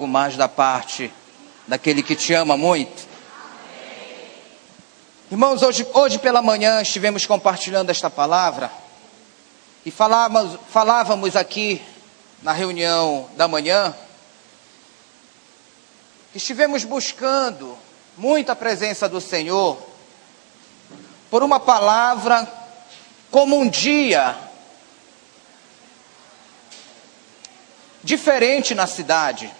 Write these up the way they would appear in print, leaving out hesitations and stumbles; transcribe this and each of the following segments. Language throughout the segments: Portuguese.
algo mais da parte daquele que te ama muito? Irmãos, hoje pela manhã estivemos compartilhando esta palavra e falávamos aqui na reunião da manhã, estivemos buscando muito a presença do Senhor por uma palavra como um dia diferente na cidade,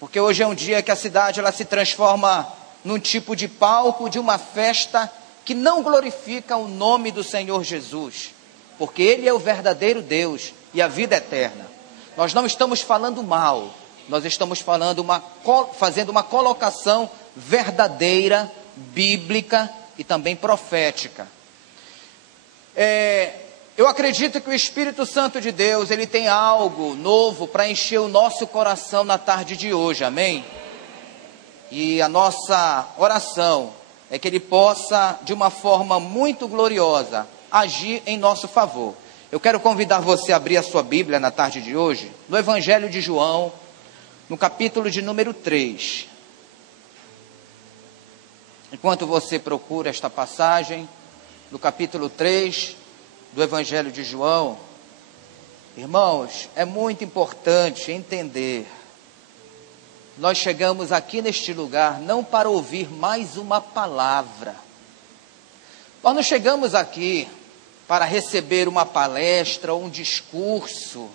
porque hoje é um dia que a cidade ela se transforma num tipo de palco de uma festa que não glorifica o nome do Senhor Jesus, porque Ele é o verdadeiro Deus e a vida eterna. Nós não estamos falando mal, nós estamos fazendo uma colocação verdadeira, bíblica e também profética. Eu acredito que o Espírito Santo de Deus, Ele tem algo novo para encher o nosso coração na tarde de hoje, amém? E a nossa oração é que Ele possa, de uma forma muito gloriosa, agir em nosso favor. Eu quero convidar você a abrir a sua Bíblia na tarde de hoje, no Evangelho de João, no capítulo de número 3. Enquanto você procura esta passagem, no capítulo 3 do Evangelho de João, irmãos, é muito importante entender, nós chegamos aqui neste lugar não para ouvir mais uma palavra, nós não chegamos aqui para receber uma palestra ou um discurso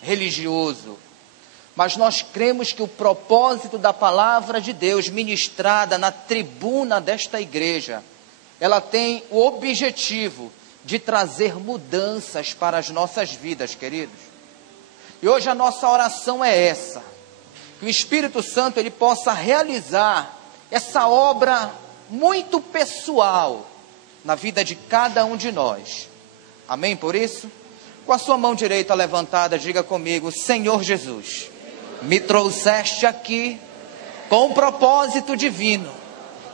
religioso, mas nós cremos que o propósito da palavra de Deus ministrada na tribuna desta igreja, ela tem o objetivo de trazer mudanças para as nossas vidas, queridos. E hoje a nossa oração é essa, que o Espírito Santo ele possa realizar essa obra muito pessoal na vida de cada um de nós. Amém por isso? Com a sua mão direita levantada, diga comigo: Senhor Jesus, me trouxeste aqui com um propósito divino,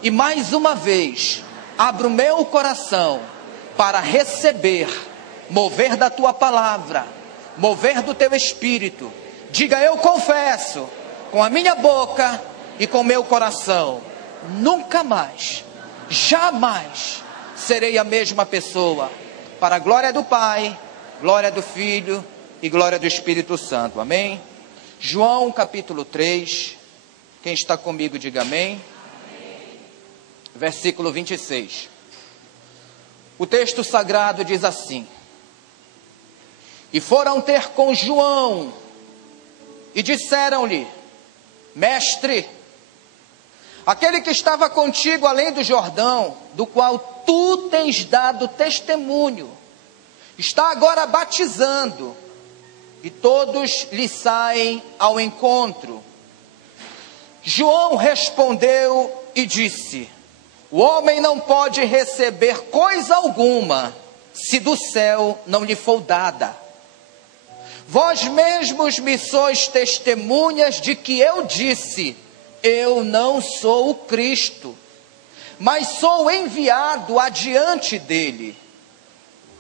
e mais uma vez, abro o meu coração para receber, mover da tua palavra, mover do teu Espírito. Diga: eu confesso com a minha boca e com o meu coração, nunca mais, jamais serei a mesma pessoa, para a glória do Pai, glória do Filho e glória do Espírito Santo, amém? João capítulo 3, quem está comigo diga amém. Versículo 26. O texto sagrado diz assim: e foram ter com João e disseram-lhe: Mestre, aquele que estava contigo além do Jordão, do qual tu tens dado testemunho, está agora batizando, e todos lhe saem ao encontro. João respondeu e disse: o homem não pode receber coisa alguma, se do céu não lhe for dada. Vós mesmos me sois testemunhas de que eu disse: eu não sou o Cristo, mas sou enviado adiante dele.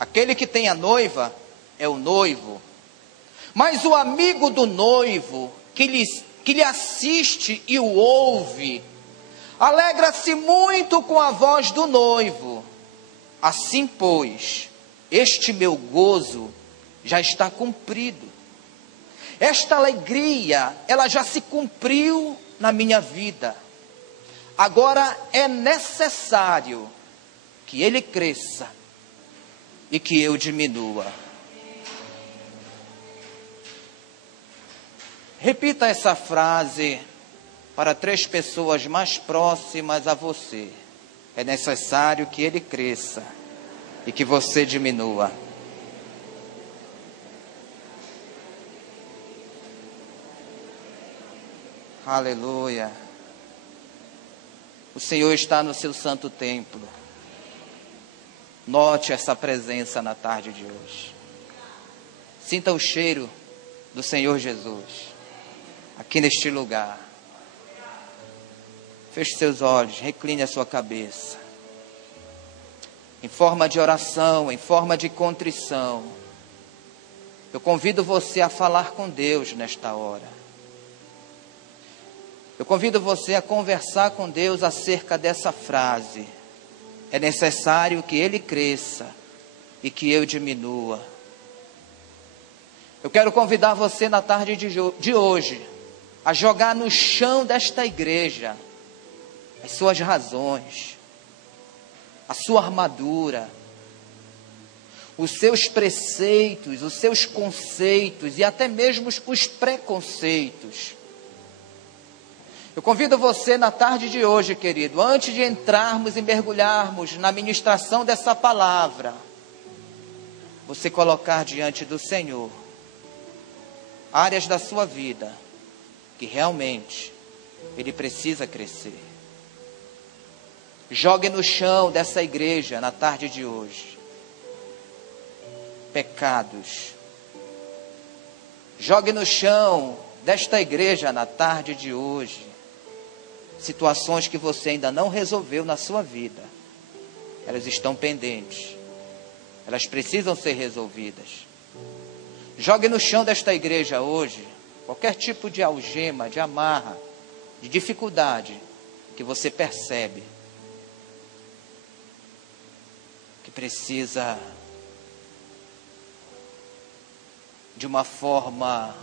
Aquele que tem a noiva é o noivo, mas o amigo do noivo, que lhe assiste e o ouve, alegra-se muito com a voz do noivo. Assim, pois, este meu gozo já está cumprido. Esta alegria, ela já se cumpriu na minha vida. Agora é necessário que ele cresça e que eu diminua. Repita essa frase para 3 pessoas mais próximas a você. É necessário que ele cresça e que você diminua. Aleluia. O Senhor está no seu santo templo. Note essa presença na tarde de hoje. Sinta o cheiro do Senhor Jesus aqui neste lugar. Feche seus olhos, recline a sua cabeça. Em forma de oração, em forma de contrição, eu convido você a falar com Deus nesta hora. Eu convido você a conversar com Deus acerca dessa frase. É necessário que Ele cresça e que eu diminua. Eu quero convidar você na tarde de hoje a jogar no chão desta igreja as suas razões, a sua armadura, os seus preceitos, os seus conceitos e até mesmo os preconceitos. Eu convido você na tarde de hoje, querido, antes de entrarmos e mergulharmos na ministração dessa palavra, você colocar diante do Senhor áreas da sua vida que realmente Ele precisa crescer. Jogue no chão dessa igreja na tarde de hoje pecados. Jogue no chão desta igreja na tarde de hoje situações que você ainda não resolveu na sua vida. Elas estão pendentes. Elas precisam ser resolvidas. Jogue no chão desta igreja hoje qualquer tipo de algema, de amarra, de dificuldade que você percebe que precisa de uma forma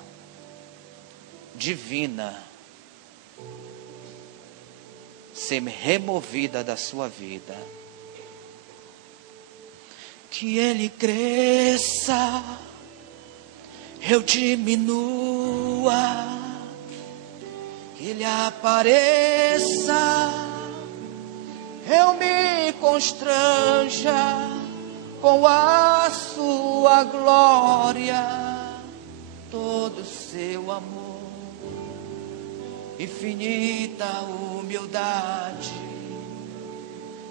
divina ser removida da sua vida. Que Ele cresça, eu diminua, que Ele apareça, eu me constranja com a sua glória, todo seu amor, infinita humildade,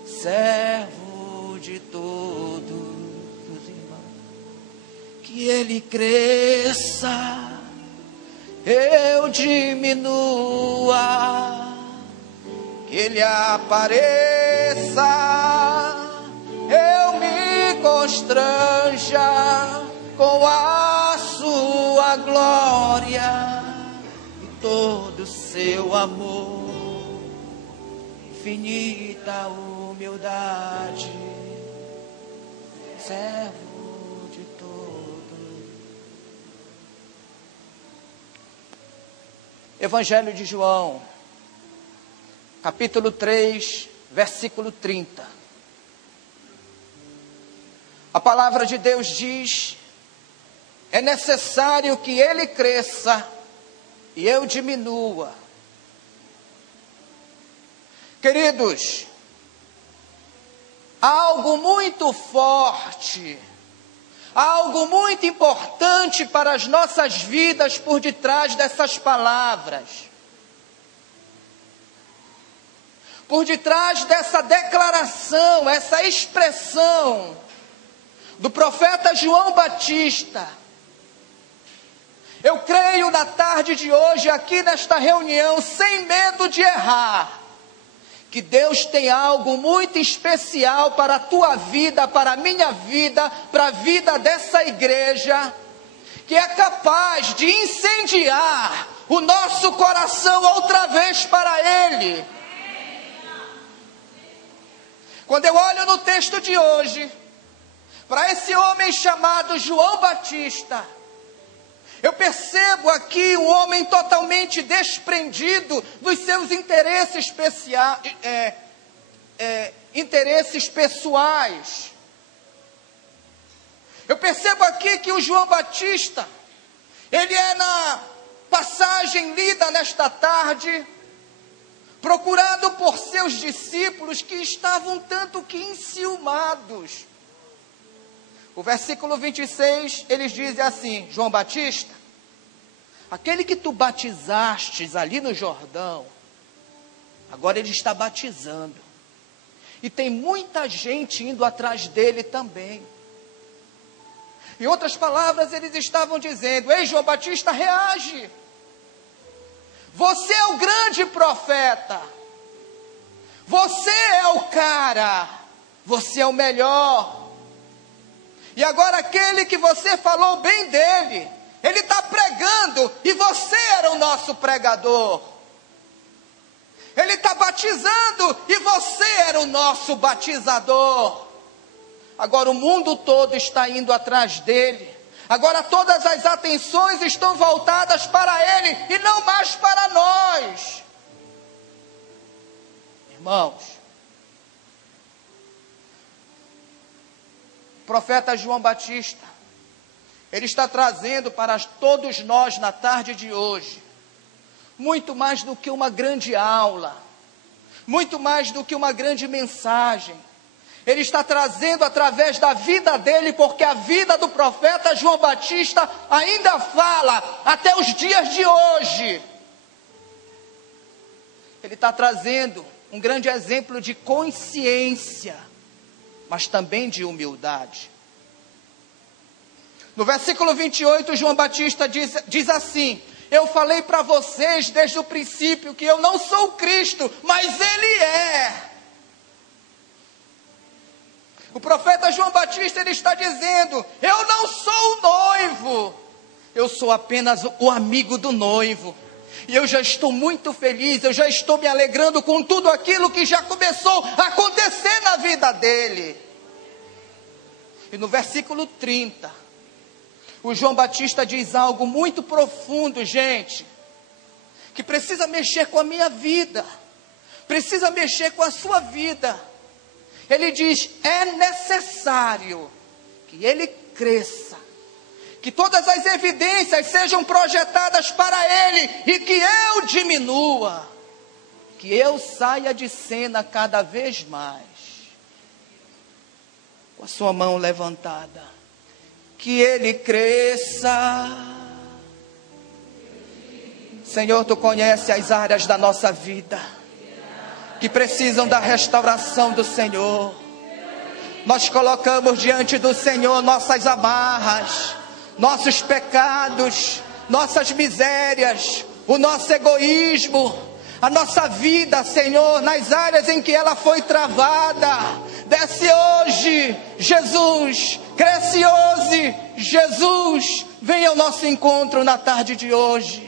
servo de todos os irmãos. Que Ele cresça, eu diminua, que Ele apareça, eu me constranja com a sua glória e todo seu amor, infinita humildade, servo de todos. Evangelho de João, capítulo 3, versículo 30. A palavra de Deus diz: é necessário que Ele cresça e eu diminua. Queridos, há algo muito forte, algo muito importante para as nossas vidas por detrás dessas palavras. Por detrás dessa declaração, essa expressão do profeta João Batista. Eu creio na tarde de hoje, aqui nesta reunião, sem medo de errar, que Deus tem algo muito especial para a tua vida, para a minha vida, para a vida dessa igreja, que é capaz de incendiar o nosso coração outra vez para Ele. Quando eu olho no texto de hoje, para esse homem chamado João Batista, eu percebo aqui um homem totalmente desprendido dos seus interesses interesses pessoais. Eu percebo aqui que o João Batista, ele é na passagem lida nesta tarde, procurado por seus discípulos que estavam tanto que enciumados. O versículo 26, eles dizem assim: João Batista, aquele que tu batizastes ali no Jordão, agora ele está batizando. E tem muita gente indo atrás dele também. Em outras palavras, eles estavam dizendo: ei, João Batista, reage. Você é o grande profeta. Você é o cara. Você é o melhor. E agora aquele que você falou bem dele, ele está pregando e você era o nosso pregador. Ele está batizando e você era o nosso batizador. Agora o mundo todo está indo atrás dele. Agora todas as atenções estão voltadas para ele e não mais para nós. Irmãos, o profeta João Batista, ele está trazendo para todos nós na tarde de hoje, muito mais do que uma grande aula, muito mais do que uma grande mensagem. Ele está trazendo através da vida dele, porque a vida do profeta João Batista ainda fala até os dias de hoje. Ele está trazendo um grande exemplo de consciência, mas também de humildade. No versículo 28, João Batista diz assim: eu falei para vocês desde o princípio que eu não sou o Cristo, mas Ele é. O profeta João Batista, ele está dizendo: eu não sou o noivo, eu sou apenas o amigo do noivo. E eu já estou muito feliz, eu já estou me alegrando com tudo aquilo que já começou a acontecer na vida dele. E no versículo 30, o João Batista diz algo muito profundo, gente, que precisa mexer com a minha vida, precisa mexer com a sua vida. Ele diz: é necessário que ele cresça, que todas as evidências sejam projetadas para ele e que eu diminua, que eu saia de cena cada vez mais. Com a sua mão levantada, que ele cresça. Senhor, tu conhece as áreas da nossa vida que precisam da restauração do Senhor. Nós colocamos diante do Senhor nossas amarras, nossos pecados, nossas misérias, o nosso egoísmo, a nossa vida, Senhor, nas áreas em que ela foi travada. Desce hoje, Jesus, cresce hoje, Jesus, venha ao nosso encontro na tarde de hoje.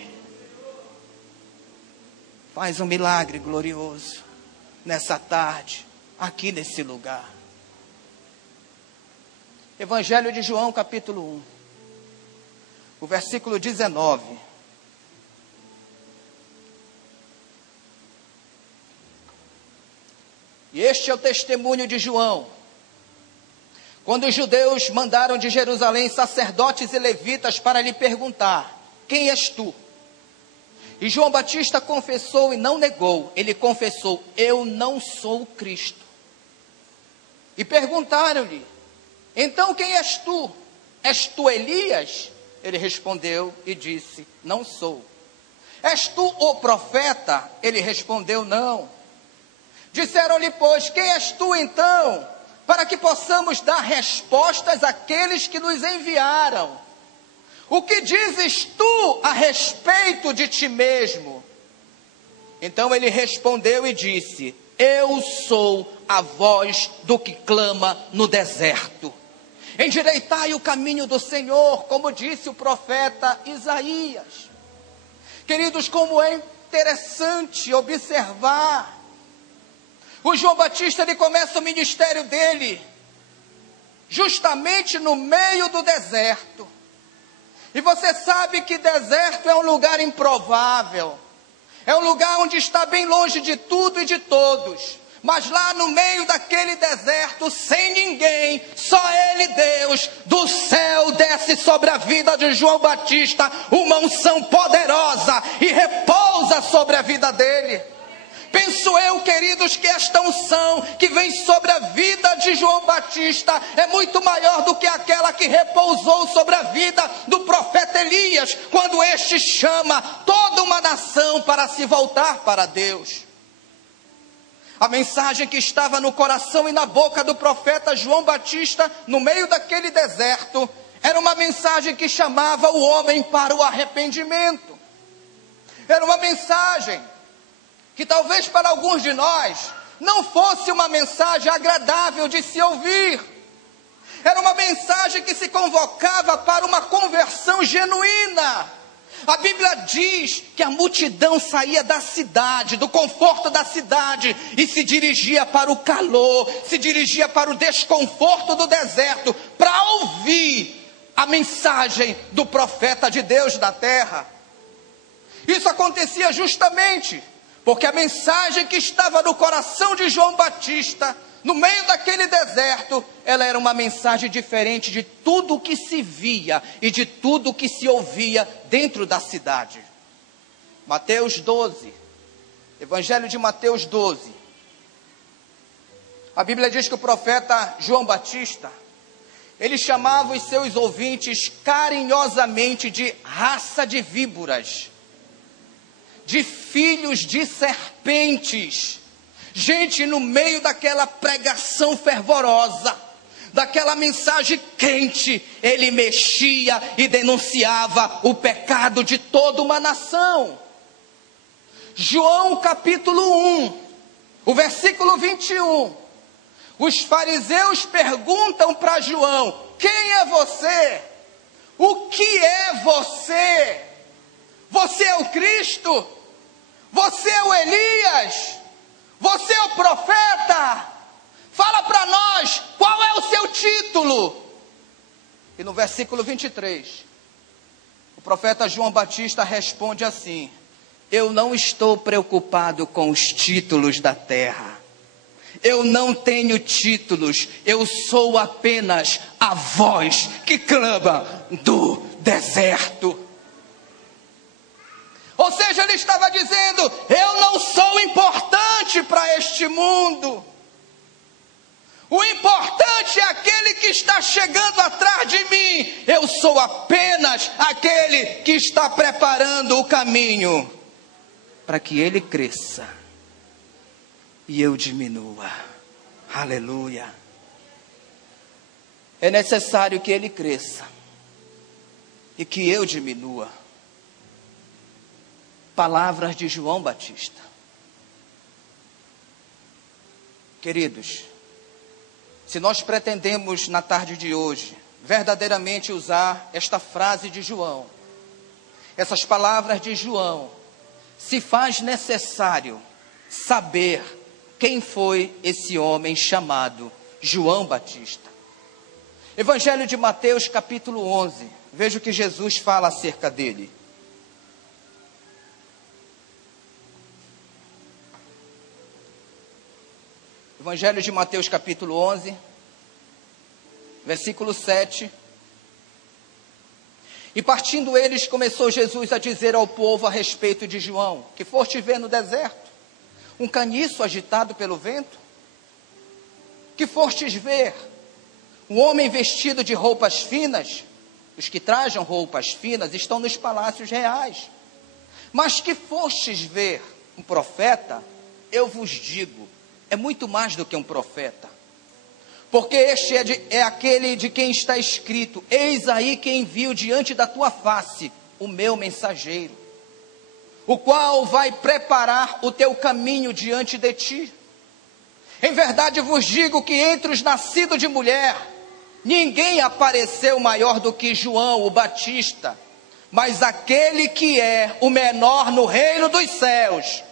Faz um milagre glorioso nessa tarde, aqui nesse lugar. Evangelho de João, capítulo 1, o versículo 19. E este é o testemunho de João. Quando os judeus mandaram de Jerusalém sacerdotes e levitas para lhe perguntar: quem és tu? E João Batista confessou e não negou. Ele confessou: eu não sou o Cristo. E perguntaram-lhe: então quem és tu? És tu Elias? Ele respondeu e disse: não sou. És tu o profeta? Ele respondeu: não. Disseram-lhe, pois: quem és tu então? Para que possamos dar respostas àqueles que nos enviaram. O que dizes tu a respeito de ti mesmo? Então ele respondeu e disse: eu sou a voz do que clama no deserto. Endireitai o caminho do Senhor, como disse o profeta Isaías. Queridos, como é interessante observar. O João Batista, ele começa o ministério dele justamente no meio do deserto. E você sabe que deserto é um lugar improvável. É um lugar onde está bem longe de tudo e de todos. Mas lá no meio daquele deserto, sem ninguém, só Ele, Deus, do céu desce sobre a vida de João Batista uma unção poderosa e repousa sobre a vida dele. Penso eu, queridos, que esta unção que vem sobre a vida de João Batista é muito maior do que aquela que repousou sobre a vida do profeta Elias, quando este chama toda uma nação para se voltar para Deus. A mensagem que estava no coração e na boca do profeta João Batista, no meio daquele deserto, era uma mensagem que chamava o homem para o arrependimento. Era uma mensagem que talvez para alguns de nós não fosse uma mensagem agradável de se ouvir. Era uma mensagem que se convocava para uma conversão genuína, A Bíblia diz que a multidão saía da cidade, do conforto da cidade, e se dirigia para o calor, se dirigia para o desconforto do deserto, para ouvir a mensagem do profeta de Deus da terra. Isso acontecia justamente porque a mensagem que estava no coração de João Batista, no meio daquele deserto, ela era uma mensagem diferente de tudo o que se via e de tudo o que se ouvia dentro da cidade. Mateus 12, Evangelho de Mateus 12. A Bíblia diz que o profeta João Batista, ele chamava os seus ouvintes carinhosamente de raça de víboras, de filhos de serpentes. Gente, no meio daquela pregação fervorosa, daquela mensagem quente, ele mexia e denunciava o pecado de toda uma nação. João capítulo 1, o versículo 21. Os fariseus perguntam para João: quem é você? O que é você? Você é o Cristo? Você é o Elias? Você é o profeta? Fala para nós, qual é o seu título? E no versículo 23, o profeta João Batista responde assim: eu não estou preocupado com os títulos da terra. Eu não tenho títulos, eu sou apenas a voz que clama do deserto. Ou seja, ele estava dizendo: eu não sou importante para este mundo. O importante é aquele que está chegando atrás de mim. Eu sou apenas aquele que está preparando o caminho para que ele cresça e eu diminua. Aleluia. É necessário que ele cresça e que eu diminua. Palavras de João Batista. Queridos, se nós pretendemos na tarde de hoje verdadeiramente usar esta frase de João, essas palavras de João, se faz necessário saber quem foi esse homem chamado João Batista. Evangelho de Mateus capítulo 11, veja o que Jesus fala acerca dele. Evangelho de Mateus capítulo 11, versículo 7. E partindo eles, começou Jesus a dizer ao povo a respeito de João: que foste ver no deserto? Um caniço agitado pelo vento? Que fostes ver? Um homem vestido de roupas finas? Os que trajam roupas finas estão nos palácios reais. Mas que fostes ver? Um profeta? Eu vos digo, é muito mais do que um profeta. Porque este é aquele de quem está escrito: eis aí que envio diante da tua face o meu mensageiro, o qual vai preparar o teu caminho diante de ti. Em verdade vos digo que entre os nascidos de mulher, ninguém apareceu maior do que João o Batista, mas aquele que é o menor no reino dos céus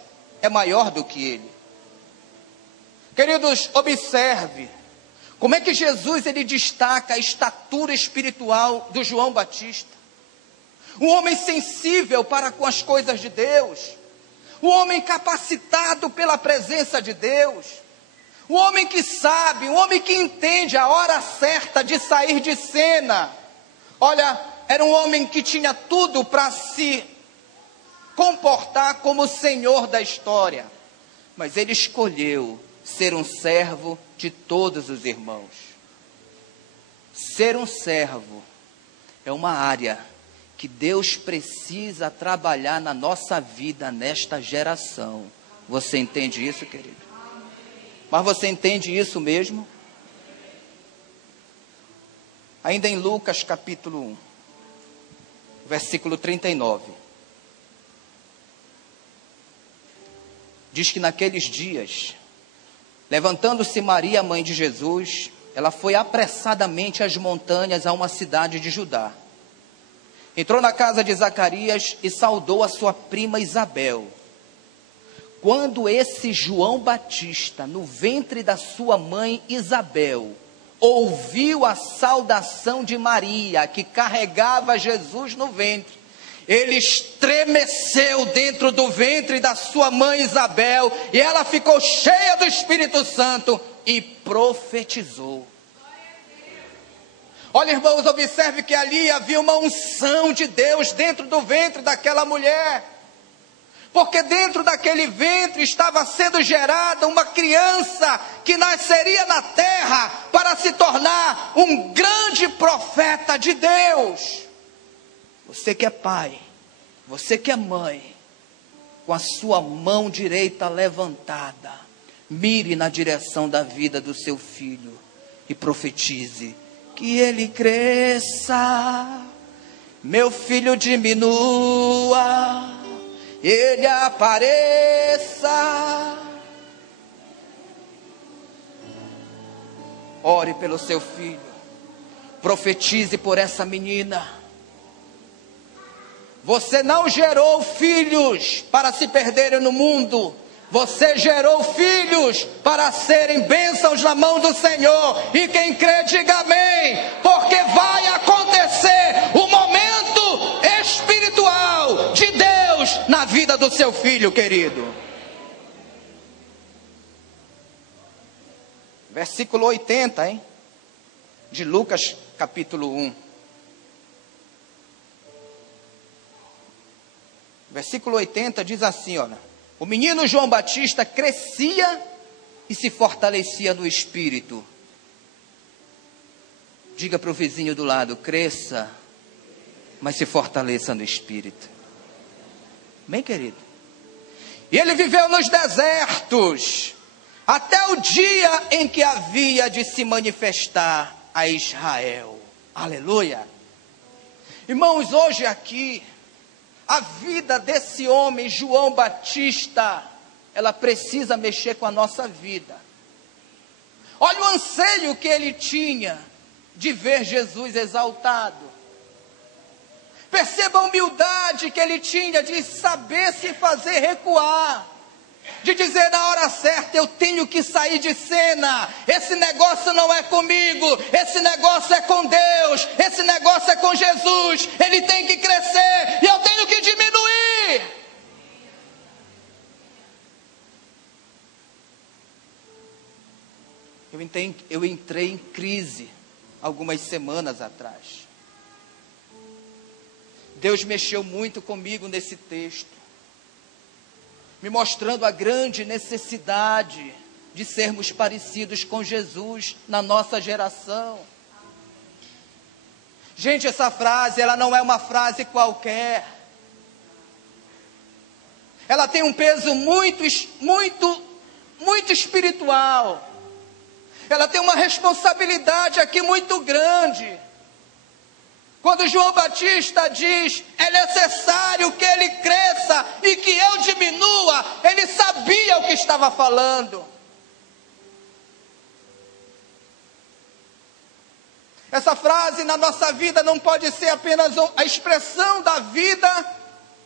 é maior do que ele. Queridos, observe como é que Jesus ele destaca a estatura espiritual do João Batista. Um homem sensível para com as coisas de Deus, um homem capacitado pela presença de Deus, um homem que sabe, um homem que entende a hora certa de sair de cena. Olha, era um homem que tinha tudo para se comportar como o senhor da história, mas ele escolheu ser um servo de todos os irmãos. Ser um servo é uma área que Deus precisa trabalhar na nossa vida nesta geração. Você entende isso, querido? Mas você entende isso mesmo? Ainda em Lucas capítulo 1, versículo 39. Diz que naqueles dias, levantando-se Maria, mãe de Jesus, ela foi apressadamente às montanhas a uma cidade de Judá. entrou na casa de Zacarias e saudou a sua prima Isabel. Quando esse João Batista, no ventre da sua mãe Isabel, ouviu a saudação de Maria, que carregava Jesus no ventre, ele estremeceu dentro do ventre da sua mãe Isabel, e ela ficou cheia do Espírito Santo e profetizou. Olha, irmãos, observe que ali havia uma unção de Deus dentro do ventre daquela mulher. Porque dentro daquele ventre estava sendo gerada uma criança que nasceria na terra para se tornar um grande profeta de Deus. Você que é pai, você que é mãe, com a sua mão direita levantada, mire na direção da vida do seu filho e profetize: que ele cresça, meu filho diminua, ele apareça. Ore pelo seu filho, profetize por essa menina. Você não gerou filhos para se perderem no mundo, você gerou filhos para serem bênçãos na mão do Senhor. E quem crê, diga amém, porque vai acontecer o momento espiritual de Deus na vida do seu filho querido. Versículo 80, de Lucas capítulo 1. Versículo 80 diz assim, olha: o menino João Batista crescia e se fortalecia no Espírito. Diga para o vizinho do lado: cresça, mas se fortaleça no Espírito. Bem, querido? E ele viveu nos desertos, até o dia em que havia de se manifestar a Israel. Aleluia! Irmãos, hoje aqui, a vida desse homem, João Batista, ela precisa mexer com a nossa vida. Olha o anseio que ele tinha de ver Jesus exaltado. Perceba a humildade que ele tinha de saber se fazer recuar. De dizer na hora certa: eu tenho que sair de cena, esse negócio não é comigo, esse negócio é com Deus, esse negócio é com Jesus, ele tem que crescer e eu tenho que diminuir. Eu entrei em crise algumas semanas atrás. Deus mexeu muito comigo nesse texto, me mostrando a grande necessidade de sermos parecidos com Jesus na nossa geração. Gente, essa frase, ela não é uma frase qualquer. Ela tem um peso muito espiritual. Ela tem uma responsabilidade aqui muito grande. Quando João Batista diz: é necessário que ele cresça e que eu diminua, ele sabia o que estava falando. Essa frase na nossa vida não pode ser apenas a expressão da vida,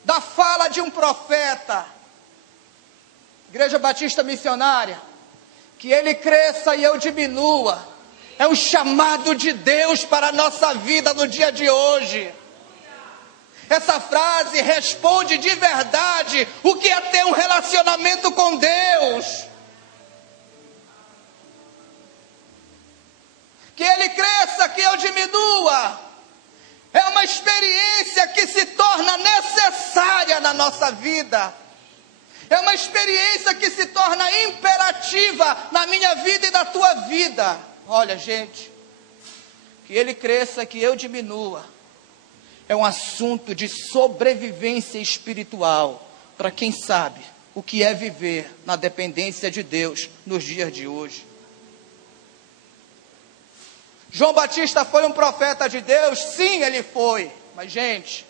da fala de um profeta. Igreja Batista Missionária, que ele cresça e eu diminua, é um chamado de Deus para a nossa vida no dia de hoje. Essa frase responde de verdade o que é ter um relacionamento com Deus. Que ele cresça, que eu diminua, é uma experiência que se torna necessária na nossa vida. É uma experiência que se torna imperativa na minha vida e na tua vida. Olha, gente, que ele cresça, que eu diminua, é um assunto de sobrevivência espiritual para quem sabe o que é viver na dependência de Deus nos dias de hoje. João Batista foi um profeta de Deus? Sim, ele foi. Mas, gente,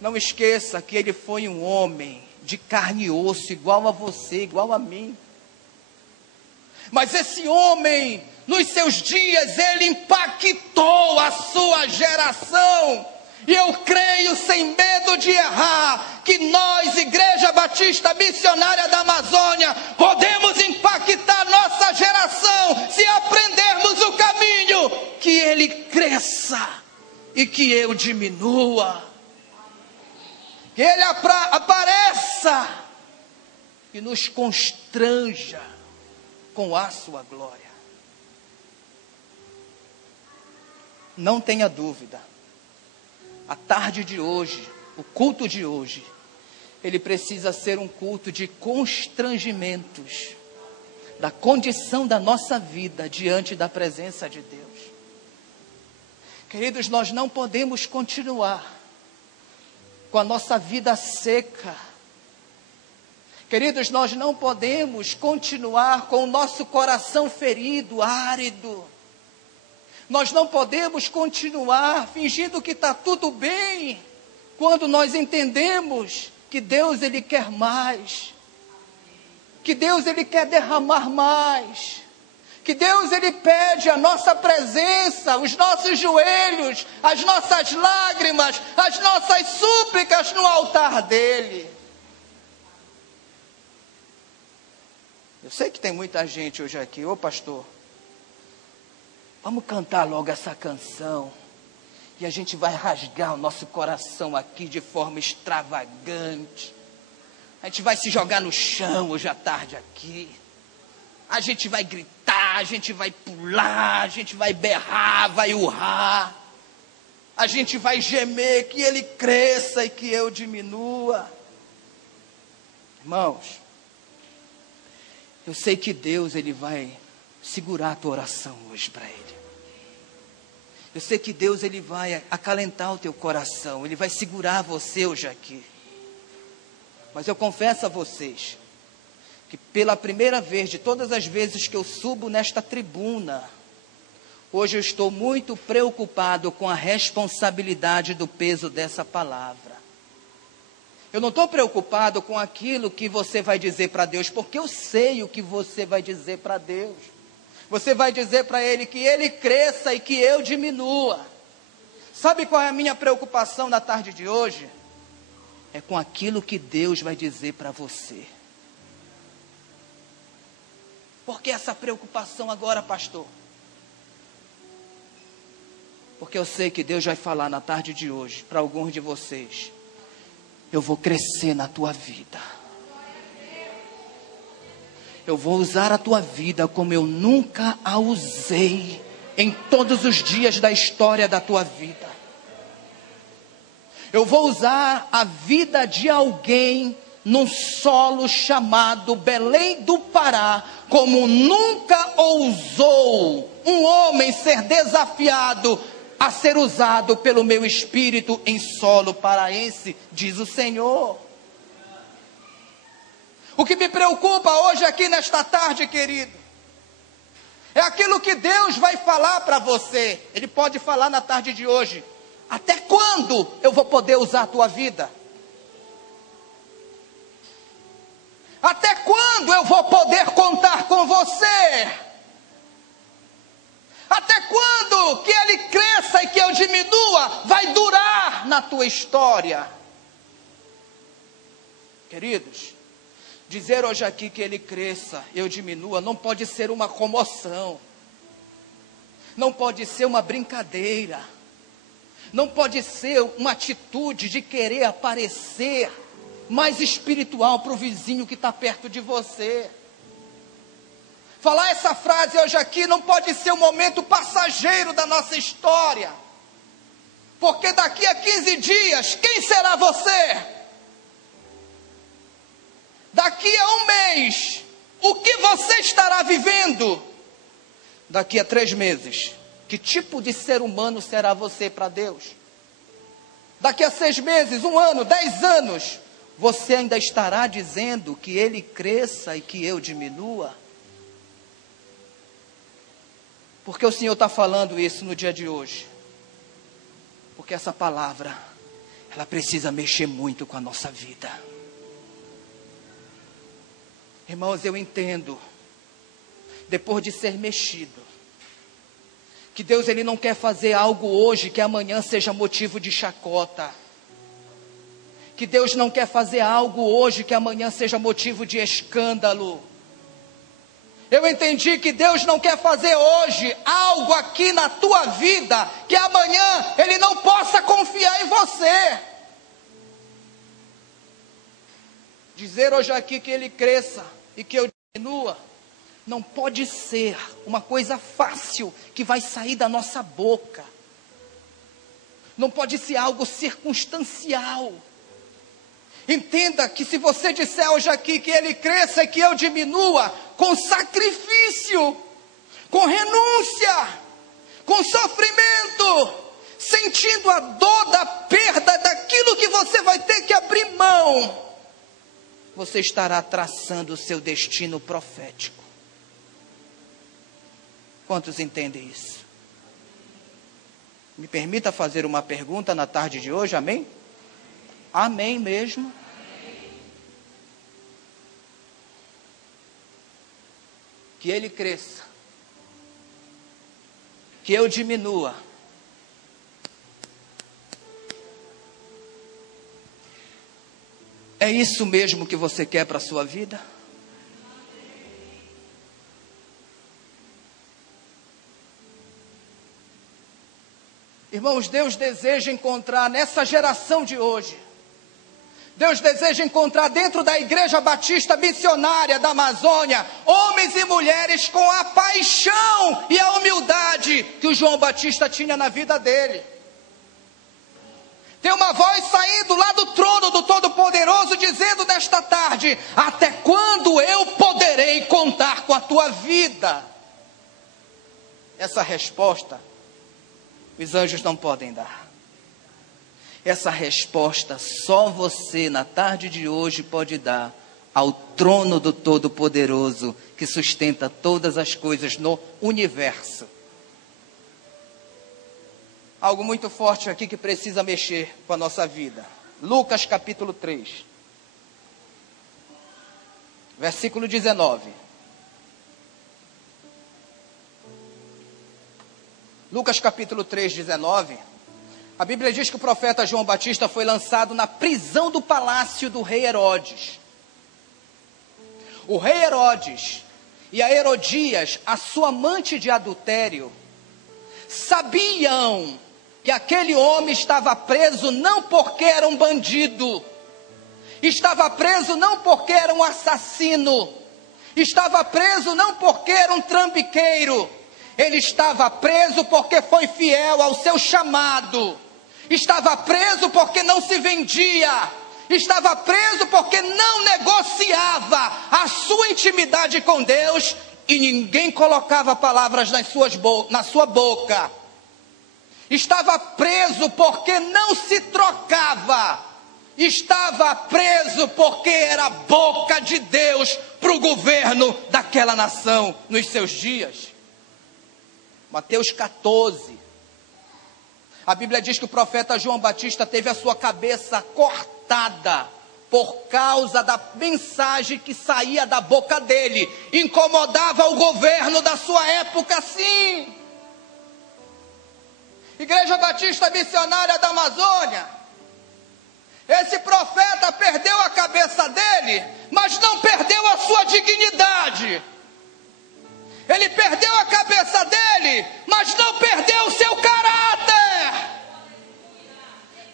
não esqueça que ele foi um homem de carne e osso, igual a você, igual a mim. Mas esse homem, nos seus dias, ele impactou a sua geração. E eu creio, sem medo de errar, que nós, Igreja Batista Missionária da Amazônia, podemos impactar nossa geração se aprendermos o caminho, que ele cresça e que eu diminua. Que ele apareça e nos constranja com a sua glória. Não tenha dúvida, a tarde de hoje, o culto de hoje, ele precisa ser um culto de constrangimentos, da condição da nossa vida diante da presença de Deus. Queridos, nós não podemos continuar com a nossa vida seca. Queridos, nós não podemos continuar com o nosso coração ferido, árido. Nós não podemos continuar fingindo que está tudo bem, quando nós entendemos que Deus, ele quer mais. Que Deus, ele quer derramar mais. Que Deus, ele pede a nossa presença, os nossos joelhos, as nossas lágrimas, as nossas súplicas no altar dele. Eu sei que tem muita gente hoje aqui, ô pastor, vamos cantar logo essa canção, e a gente vai rasgar o nosso coração aqui de forma extravagante. A gente vai se jogar no chão hoje à tarde aqui. A gente vai gritar, a gente vai pular, a gente vai berrar, vai urrar. A gente vai gemer, que ele cresça e que eu diminua. Irmãos, eu sei que Deus, ele vai segurar a tua oração hoje para ele. Eu sei que Deus, ele vai acalentar o teu coração, ele vai segurar você hoje aqui. Mas eu confesso a vocês, que pela primeira vez, de todas as vezes que eu subo nesta tribuna, hoje eu estou muito preocupado com a responsabilidade do peso dessa palavra. Eu não estou preocupado com aquilo que você vai dizer para Deus, porque eu sei o que você vai dizer para Deus. Você vai dizer para ele que ele cresça e que eu diminua. Sabe qual é a minha preocupação na tarde de hoje? É com aquilo que Deus vai dizer para você. Por que essa preocupação agora, pastor? Porque eu sei que Deus vai falar na tarde de hoje para alguns de vocês: eu vou crescer na tua vida. Eu vou usar a tua vida como eu nunca a usei em todos os dias da história da tua vida. Eu vou usar a vida de alguém num solo chamado Belém do Pará, como nunca ousou um homem ser desafiado a ser usado pelo meu espírito em solo paraense, diz o Senhor. O que me preocupa hoje aqui nesta tarde, querido, é aquilo que Deus vai falar para você. Ele pode falar na tarde de hoje: até quando eu vou poder usar a tua vida? Até quando eu vou poder contar com você? Até quando que ele cresça e que eu diminua vai durar na tua história? Queridos, dizer hoje aqui que ele cresça, eu diminua, não pode ser uma comoção. Não pode ser uma brincadeira. Não pode ser uma atitude de querer aparecer mais espiritual para o vizinho que está perto de você. Falar essa frase hoje aqui não pode ser um momento passageiro da nossa história. Porque daqui a 15 dias, quem será você? Daqui a um mês, o que você estará vivendo? Daqui a 3 meses, que tipo de ser humano será você para Deus? Daqui a 6 meses, 1 ano, 10 anos, você ainda estará dizendo que ele cresça e que eu diminua? Porque o Senhor está falando isso no dia de hoje? Porque essa palavra, ela precisa mexer muito com a nossa vida. Irmãos, eu entendo, depois de ser mexido, que Deus ele não quer fazer algo hoje que amanhã seja motivo de chacota. Que Deus não quer fazer algo hoje que amanhã seja motivo de escândalo. Eu entendi que Deus não quer fazer hoje algo aqui na tua vida que amanhã Ele não possa confiar em você. Dizer hoje aqui que Ele cresça e que eu diminua, não pode ser uma coisa fácil que vai sair da nossa boca. Não pode ser algo circunstancial. Entenda que se você disser hoje aqui que Ele cresça e que eu diminua, com sacrifício, com renúncia, com sofrimento, sentindo a dor da perda daquilo que você vai ter que abrir mão, você estará traçando o seu destino profético. Quantos entendem isso? Me permita fazer uma pergunta na tarde de hoje, amém? Amém mesmo? Que Ele cresça, que eu diminua. É isso mesmo que você quer para a sua vida? Irmãos, Deus deseja encontrar nessa geração de hoje, Deus deseja encontrar dentro da Igreja Batista Missionária da Amazônia, homens e mulheres com a paixão e a humildade que o João Batista tinha na vida dele. Tem uma voz saindo lá do trono do Todo-Poderoso, dizendo nesta tarde: até quando eu poderei contar com a tua vida? Essa resposta, os anjos não podem dar. Essa resposta só você, na tarde de hoje, pode dar ao trono do Todo-Poderoso, que sustenta todas as coisas no universo. Algo muito forte aqui que precisa mexer com a nossa vida. Lucas capítulo 3, versículo 19. Lucas capítulo 3, 19. A Bíblia diz que o profeta João Batista foi lançado na prisão do palácio do rei Herodes. O rei Herodes e a Herodias, a sua amante de adultério, sabiam que aquele homem estava preso não porque era um bandido, estava preso não porque era um assassino, estava preso não porque era um trambiqueiro, ele estava preso porque foi fiel ao seu chamado, estava preso porque não se vendia, estava preso porque não negociava a sua intimidade com Deus e ninguém colocava palavras na sua boca. Estava preso porque não se trocava, estava preso porque era a boca de Deus para o governo daquela nação nos seus dias. Mateus 14, a Bíblia diz que o profeta João Batista teve a sua cabeça cortada por causa da mensagem que saía da boca dele, incomodava o governo da sua época, sim. Igreja Batista Missionária da Amazônia, esse profeta perdeu a cabeça dele, mas não perdeu a sua dignidade. Ele perdeu a cabeça dele, mas não perdeu o seu caráter.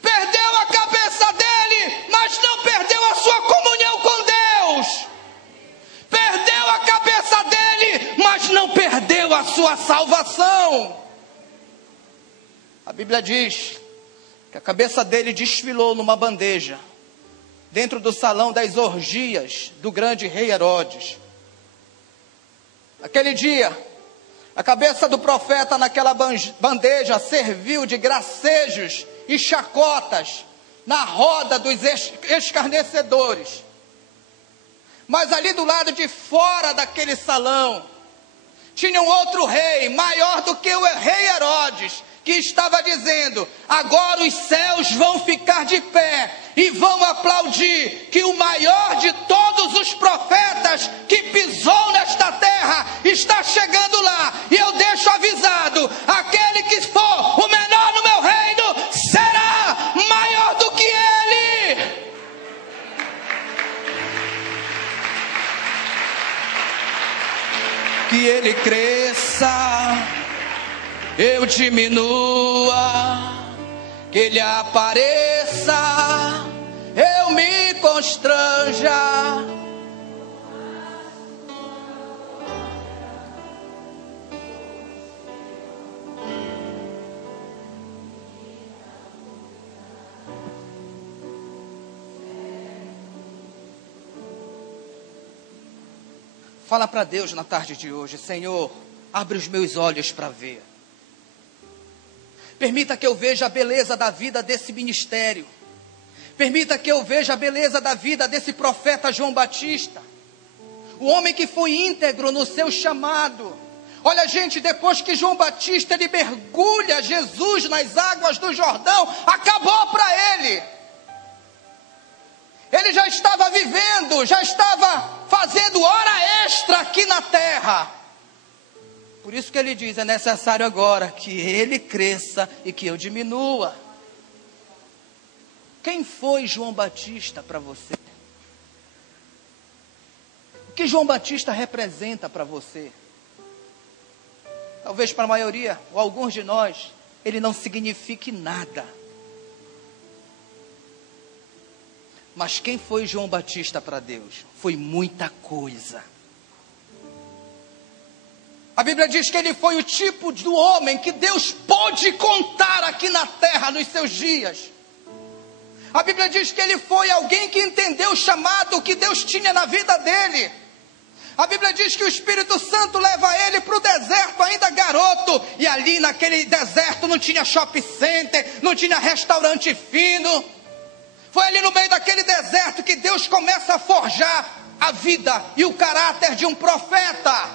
Perdeu a cabeça dele, mas não perdeu a sua comunhão com Deus. Perdeu a cabeça dele, mas não perdeu a sua salvação. A Bíblia diz que a cabeça dele desfilou numa bandeja, dentro do salão das orgias do grande rei Herodes. Aquele dia, a cabeça do profeta naquela bandeja serviu de gracejos e chacotas na roda dos escarnecedores. Mas ali do lado de fora daquele salão, tinha um outro rei, maior do que o rei Herodes, que estava dizendo: agora os céus vão ficar de pé e vão aplaudir que o maior de todos os profetas que pisou nesta terra está chegando lá. E eu deixo avisado, aquele ele cresça, eu diminua, que ele apareça, eu me constranja. Fala para Deus na tarde de hoje: Senhor, abre os meus olhos para ver. Permita que eu veja a beleza da vida desse ministério. Permita que eu veja a beleza da vida desse profeta João Batista. O homem que foi íntegro no seu chamado. Olha, gente, depois que João Batista ele mergulha Jesus nas águas do Jordão, acabou para ele. Ele já estava vivendo, já estava fazendo hora extra aqui na terra. Por isso que ele diz: é necessário agora que ele cresça e que eu diminua. Quem foi João Batista para você? O que João Batista representa para você? Talvez para a maioria, ou alguns de nós, ele não signifique nada. Mas quem foi João Batista para Deus? Foi muita coisa. A Bíblia diz que ele foi o tipo do homem que Deus pôde contar aqui na terra nos seus dias. A Bíblia diz que ele foi alguém que entendeu o chamado que Deus tinha na vida dele. A Bíblia diz que o Espírito Santo leva ele para o deserto ainda garoto. E ali naquele deserto não tinha shopping center, não tinha restaurante fino. Foi ali no meio daquele deserto que Deus começa a forjar a vida e o caráter de um profeta.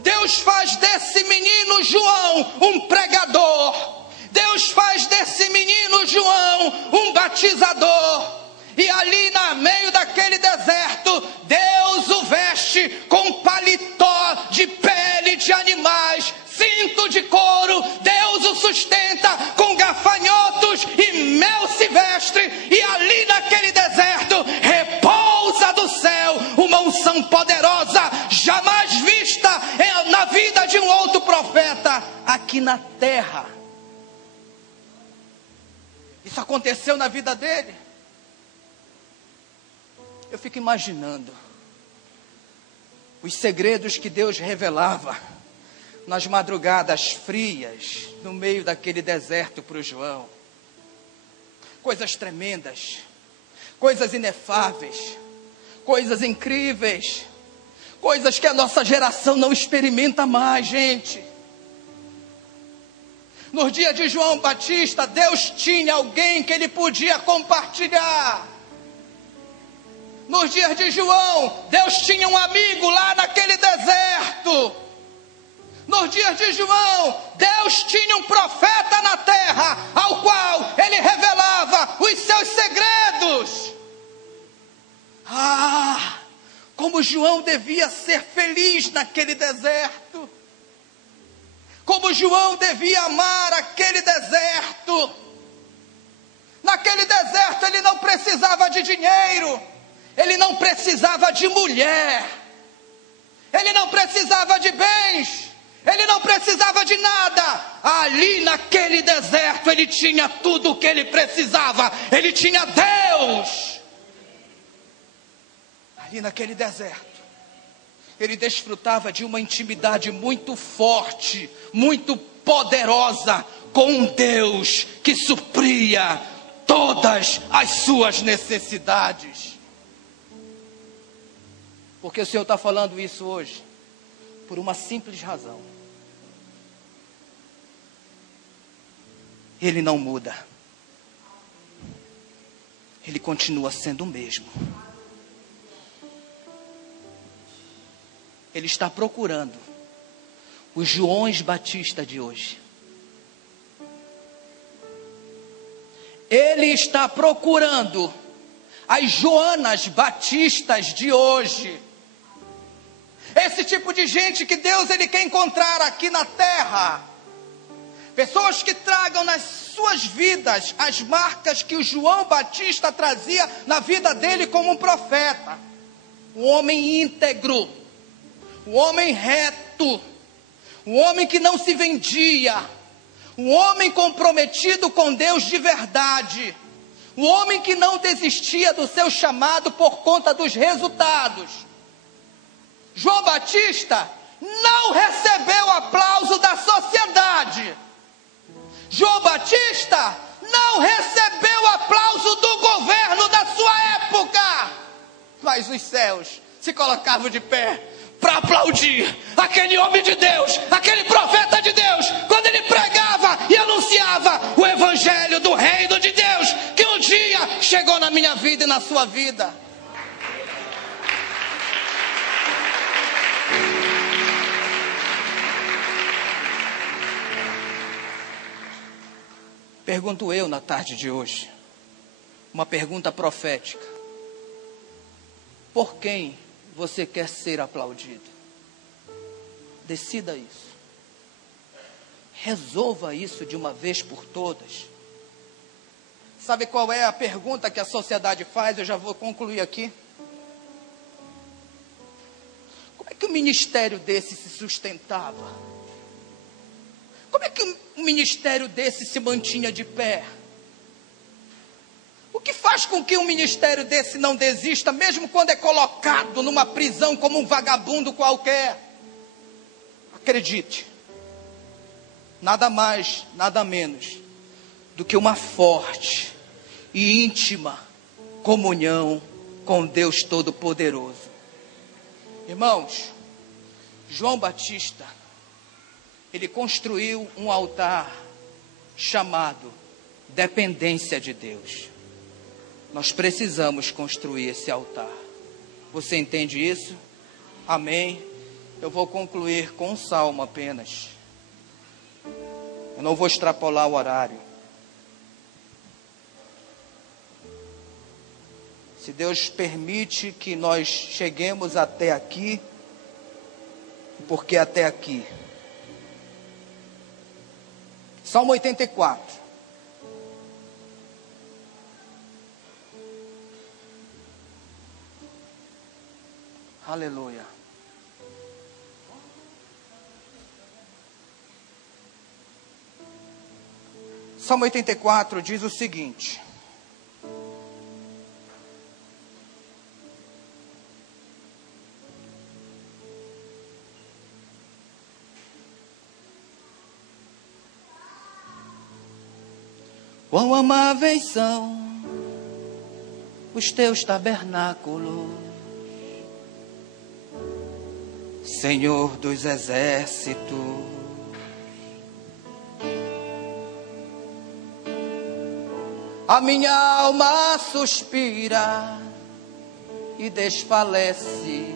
Deus faz desse menino João um pregador. Deus faz desse menino João um batizador. E ali no meio daquele deserto, Deus o veste com paletó de pele de animais, cinto de couro. Deus o sustenta com gafanhotos e mel silvestre. E ali naquele deserto repousa do céu uma unção poderosa, jamais vista na vida de um outro profeta aqui na terra. Isso aconteceu na vida dele. Eu fico imaginando os segredos que Deus revelava nas madrugadas frias, no meio daquele deserto para o João. Coisas tremendas, coisas inefáveis, coisas incríveis, coisas que a nossa geração não experimenta mais, gente. Nos dias de João Batista, Deus tinha alguém que ele podia compartilhar. Nos dias de João, Deus tinha um amigo lá naquele deserto. Nos dias de João, Deus tinha um profeta na terra, ao qual ele revelava os seus segredos. Ah, como João devia ser feliz naquele deserto. Como João devia amar aquele deserto. Naquele deserto ele não precisava de dinheiro. Ele não precisava de mulher. Ele não precisava de bens. Ele não precisava de nada. Ali naquele deserto ele tinha tudo o que ele precisava. Ele tinha Deus. Ali naquele deserto ele desfrutava de uma intimidade muito forte, muito poderosa, com um Deus que supria todas as suas necessidades. Porque o Senhor está falando isso hoje por uma simples razão. Ele não muda. Ele continua sendo o mesmo. Ele está procurando os Joões Batista de hoje. Ele está procurando as Joanas Batistas de hoje. Esse tipo de gente que Deus ele quer encontrar aqui na terra. Pessoas que tragam nas suas vidas as marcas que o João Batista trazia na vida dele como um profeta. Um homem íntegro. Um homem reto. honesto, um homem que não se vendia, um homem comprometido com Deus de verdade, um homem que não desistia do seu chamado por conta dos resultados. João Batista não recebeu aplauso da sociedade. João Batista não recebeu aplauso do governo da sua época. Mas os céus se colocavam de pé para aplaudir aquele homem de Deus, aquele profeta de Deus, quando ele pregava e anunciava o evangelho do reino de Deus, que um dia chegou na minha vida e na sua vida. Pergunto eu na tarde de hoje, uma pergunta profética: por quem você quer ser aplaudido? Decida isso. Resolva isso de uma vez por todas. Sabe qual é a pergunta que a sociedade faz? Eu já vou concluir aqui. Como é que um ministério desse se sustentava? Como é que um ministério desse se mantinha de pé? O que faz com que um ministério desse não desista, mesmo quando é colocado numa prisão como um vagabundo qualquer? Acredite, nada mais, nada menos do que uma forte e íntima comunhão com Deus Todo-Poderoso. Irmãos, João Batista, ele construiu um altar chamado dependência de Deus. Nós precisamos construir esse altar. Você entende isso? Amém? Eu vou concluir com um salmo apenas. Eu não vou extrapolar o horário. Se Deus permite que nós cheguemos até aqui, porque até aqui. Salmo 84. Aleluia. Salmo 84 diz o seguinte: quão amáveis são os teus tabernáculos, Senhor dos exércitos. A minha alma suspira e desfalece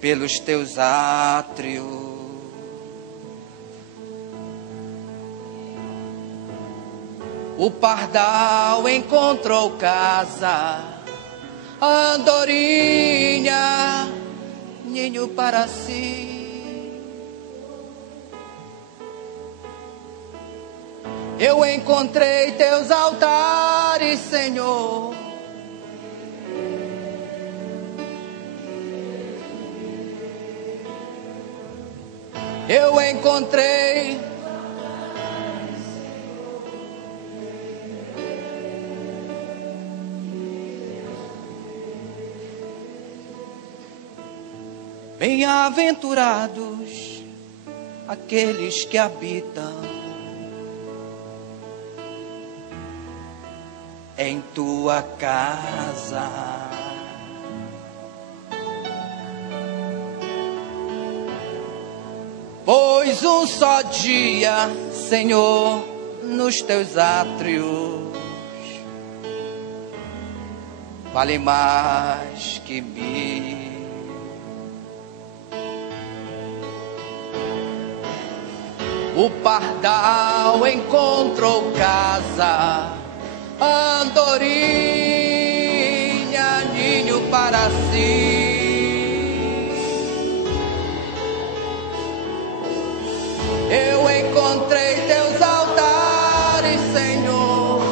pelos teus átrios. O pardal encontrou casa, a andorinha ninho para si. Eu encontrei teus altares, Senhor. Eu encontrei bem-aventurados aqueles que habitam em tua casa. Pois um só dia, Senhor, nos teus átrios vale mais que mil. O pardal encontrou casa, andorinha ninho para si. Eu encontrei teus altares, Senhor.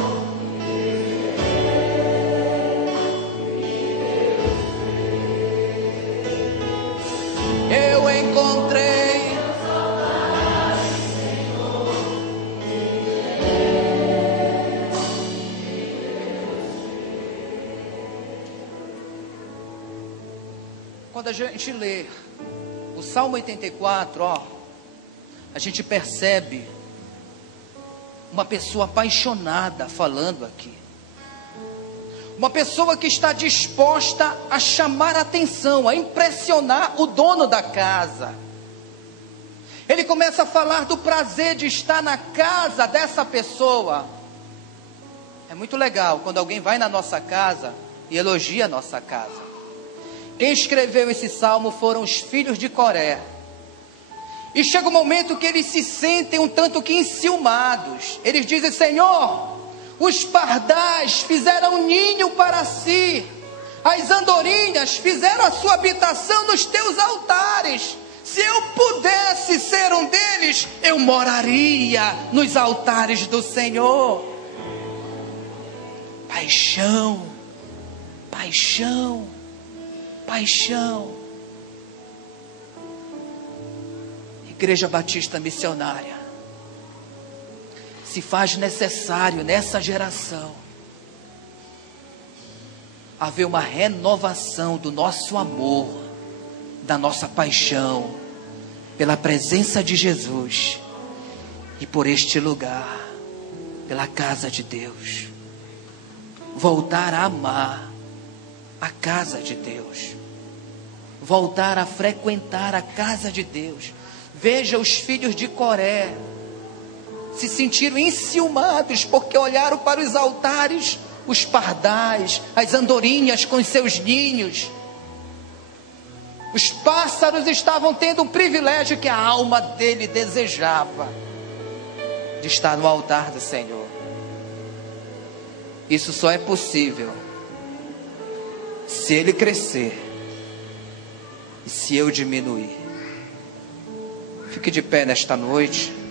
a gente lê o Salmo 84, a gente percebe uma pessoa apaixonada falando aqui. Uma pessoa que está disposta a chamar a atenção, a impressionar o dono da casa. Ele começa a falar do prazer de estar na casa dessa pessoa. É muito legal quando alguém vai na nossa casa e elogia a nossa casa. Quem escreveu esse salmo foram os filhos de Coré. E chega um momento que eles se sentem um tanto que enciumados. Eles dizem: Senhor, os pardais fizeram um ninho para si, as andorinhas fizeram a sua habitação nos teus altares. Se eu pudesse ser um deles, eu moraria nos altares do Senhor. Paixão, paixão, paixão. Igreja Batista Missionária, se faz necessário nessa geração haver uma renovação do nosso amor, da nossa paixão pela presença de Jesus e por este lugar, pela casa de Deus. Voltar a amar a casa de Deus, voltar a frequentar a casa de Deus. Veja, os filhos de Coré se sentiram enciumados porque olharam para os altares, os pardais, as andorinhas com seus ninhos. Os pássaros estavam tendo um privilégio que a alma dele desejava, de estar no altar do Senhor. Isso só é possível se ele crescer e se eu diminuir. Fique de pé nesta noite.